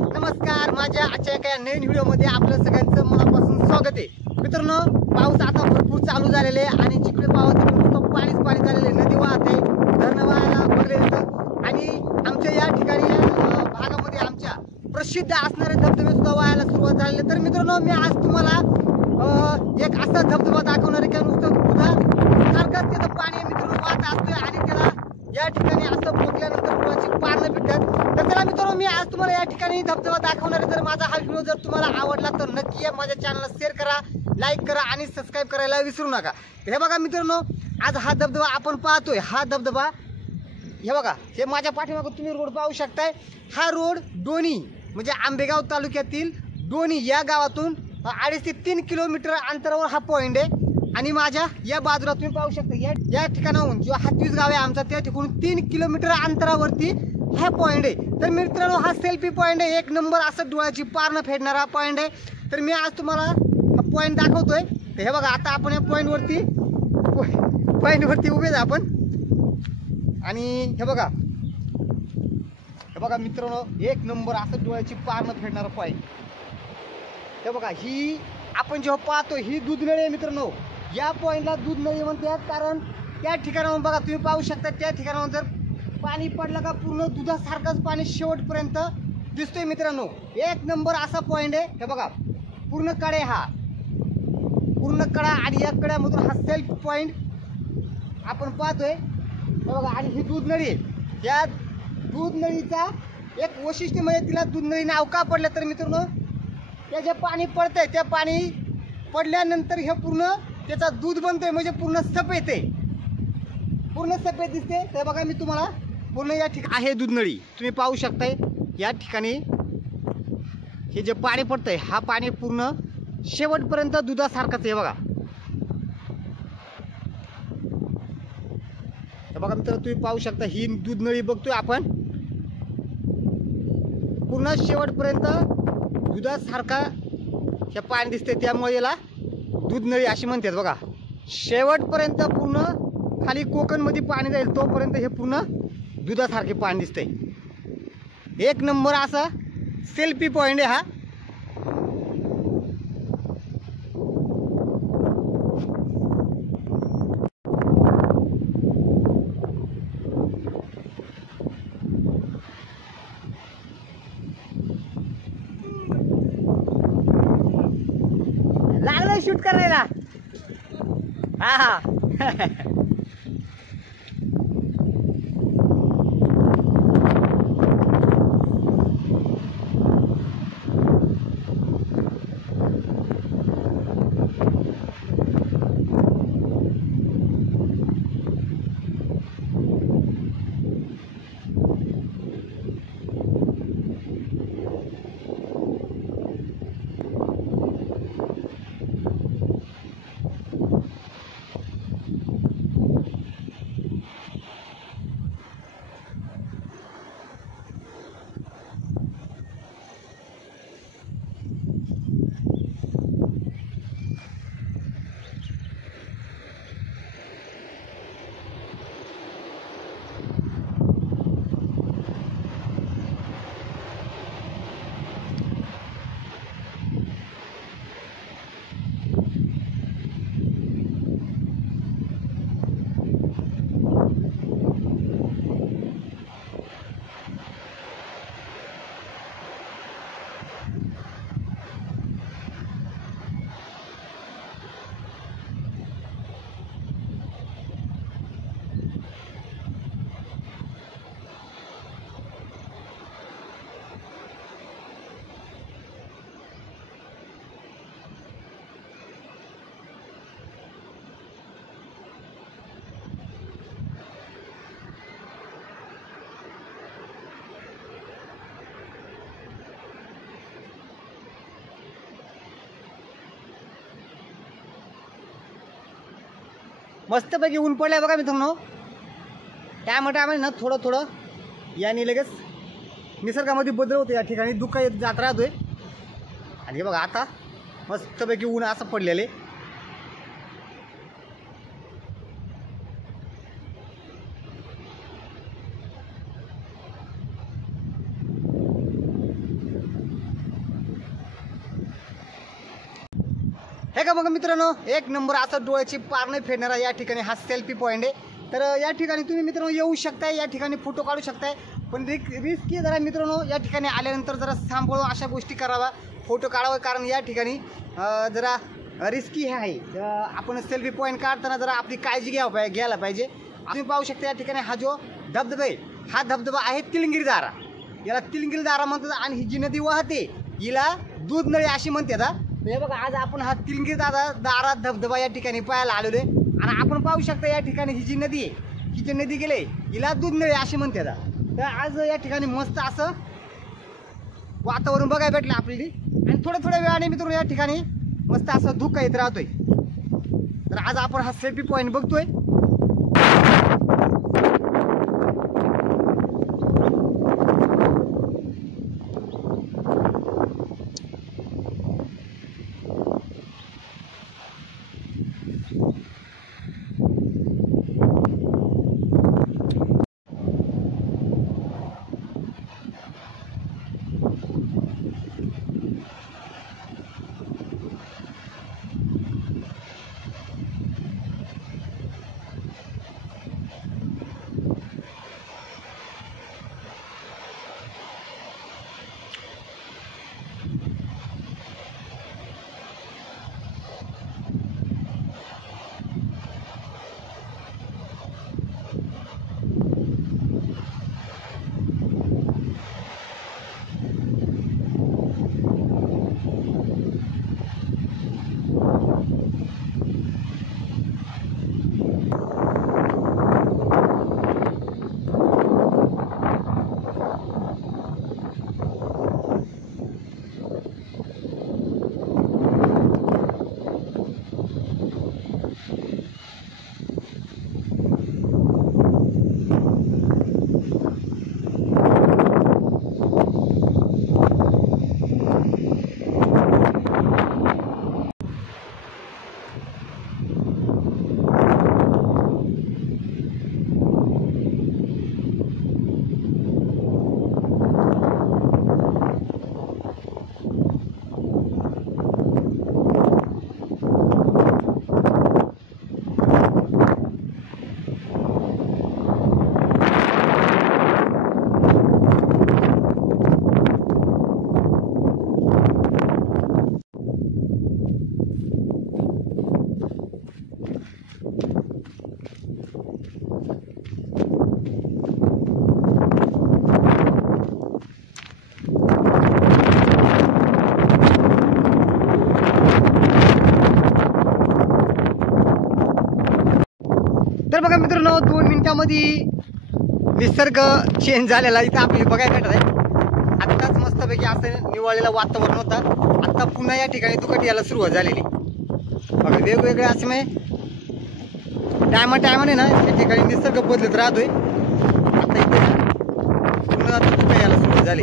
नमस्कार. माझ्या आजच्या एका नवीन व्हिडिओमध्ये आपलं सगळ्यांचं मनापासून स्वागत आहे. मित्रांनो, पाऊस आता भरपूर चालू झालेले आहे आणि जिकडे पाऊस तिकडे पाणीच पाणी झालेले, नदी वाहते, धरण वाहायला भरले आणि आमच्या या ठिकाणी भागामध्ये आमच्या प्रसिद्ध असणारे धबधबे सुद्धा वाहायला सुरुवात झालेले. तर मित्रांनो, मी आज तुम्हाला एक असा धबधबा दाखवणार आहे की नुसतं दुधा सारखंच त्याचं पाणी मित्रांनो वाहत असतोय आणि त्याला या ठिकाणी असं पोचल्यानंतर पुराची पारणं भेटतात. तर त्याला मित्रांनो, मी आज तुम्हाला या ठिकाणी धबधबा दाखवणार आहे. तर माझा हा व्हिडिओ जर तुम्हाला आवडला तर नक्की माझ्या चॅनलला शेअर करा, लाईक करा आणि सबस्क्राईब करायला विसरू नका. हे बघा मित्रांनो, आज हा धबधबा आपण पाहतोय. हा धबधबा हे बघा, हे माझ्या पाठीमागे तुम्ही रोड पाहू शकताय. हा रोड डोणी म्हणजे आंबेगाव तालुक्यातील डोणी या गावातून 2.5 ते 3 किलोमीटर अंतरावर हा पॉइंट आहे. आणि माझ्या या बाजूला तुम्ही पाहू शकता, या ठिकाणाहून जो हातवीस गाव आहे आमचा, त्या ठिकाणून 3 किलोमीटर अंतरावरती हा पॉइंट आहे. तर मित्रांनो, हा सेल्फी पॉइंट आहे. एक नंबर असं डोळ्याची पारणं फेडणारा पॉइंट आहे. तर मी आज तुम्हाला हा पॉइंट दाखवतोय. तर हे बघा, आता आपण या पॉइंटवरती उभे आपण. आणि हे बघा मित्रांनो, एक नंबर असं डोळ्याची पारणं फेडणारा पॉइंट. हे बघा, ही आपण जेव्हा पाहतो ही दूध नळी आहे मित्रांनो. या पॉइंटला दूध नळी म्हणतात, कारण त्या ठिकाणाहून बघा तुम्ही पाहू शकता, त्या ठिकाणाहून जर पाणी पडलं का पूर्ण दुधासारखंच पाणी शेवटपर्यंत दिसतोय मित्रांनो. एक नंबर असा पॉइंट आहे. हे बघा, पूर्ण कडे पूर्ण कडा आणि या कड्यामधून हा सेल्फ पॉइंट आपण पाहतोय. हे बघा, आणि ही दूध नळी आहे. या दूध नळीचा एक वैशिष्ट्य म्हणजे तिला दूध नळी नाव का पडलं तर मित्रांनो, त्या जे पाणी पडतंय त्या पाणी पडल्यानंतर हे पूर्ण त्याचा दूध बनतंय, म्हणजे पूर्ण सफेद आहे, पूर्ण सफेद दिसते. तर बघा, मी तुम्हाला पूर्ण या ठिकाणी आहे दूध नळी तुम्ही पाहू शकताय. या ठिकाणी हे जे पाणी पडतंय हा पाणी पूर्ण शेवटपर्यंत दुधासारखंच आहे. बघा, बघा मित्रांनो, तुम्ही पाहू शकता ही दूध नळी बघतोय आपण, पूर्ण शेवटपर्यंत दुधासारखा हे पाणी दिसते, त्यामुळे याला दूध नळी अशी म्हणतात. बघा, शेवटपर्यंत पूर्ण खाली कोकणमध्ये पाणी जाईल तोपर्यंत हे पूर्ण दुधासारखे पाणी दिसतंय. एक नंबर असा सेल्फी पॉइंट आहे हा. लागलं शूट करायला. हा मस्तपैकी ऊन पडलंय बघा मित्रांनो. त्यामुळे आम्ही ना थोडं याने लगेच निसर्गामध्ये बदल होतो. या ठिकाणी दुःख येत जात राहतोय. आणि हे बघा, आता मस्तपैकी ऊन असं पडलेले. हे का बघा मित्रांनो, एक नंबर असा डोळ्याची पार नाही फेडणारा या ठिकाणी हा सेल्फी पॉईंट आहे. तर या ठिकाणी तुम्ही मित्रांनो येऊ शकताय, या ठिकाणी फोटो काढू शकताय. पण रिस्की जरा मित्रांनो, या ठिकाणी आल्यानंतर जरा सांभाळून अशा गोष्टी करावा, फोटो काढावा. कारण या ठिकाणी जरा रिस्की हे आहे. आपण सेल्फी पॉईंट काढताना जरा आपली काळजी घ्यायला पाहिजे. तुम्ही पाहू शकता या ठिकाणी हा जो धबधबा आहे, हा धबधबा आहे तिलंगिरी दारा. याला तिलंगिरी दारा म्हणतात. आणि ही जी नदी वाहते हिला दूध नळी अशी म्हणतात. हे बघा, आज आपण हा तिलंगिरी दारा धबधबा या ठिकाणी पाहायला आलेलो आहे. आणि आपण पाहू शकता या ठिकाणी ही जी नदी आहे, ही जी नदी गेले हिला दूध नळी अशी म्हणतात. तर आज या ठिकाणी मस्त असं वातावरण बघायला भेटलं आपल्याला. आणि थोड्या वेळाने मित्रांनो या ठिकाणी मस्त असं धुकं येत राहतोय. तर आज आपण हा सेल्फी पॉईंट बघतोय. तर बघा मित्रांनो, 2 मिनिटांमध्ये निसर्ग चेंज झालेला इथं आपल्याला बघायला भेटत आहे. आत्ताच मस्तपैकी असं निवळलेलं वातावरण होतं. आत्ता पुन्हा या ठिकाणी दुकट यायला सुरुवात झालेली. बघा वेगवेगळे असे म्हणजे टायमाने ना या ठिकाणी निसर्ग बदलत राहतोय. आता इथे पुन्हा दुकट यायला सुरुवात झाली.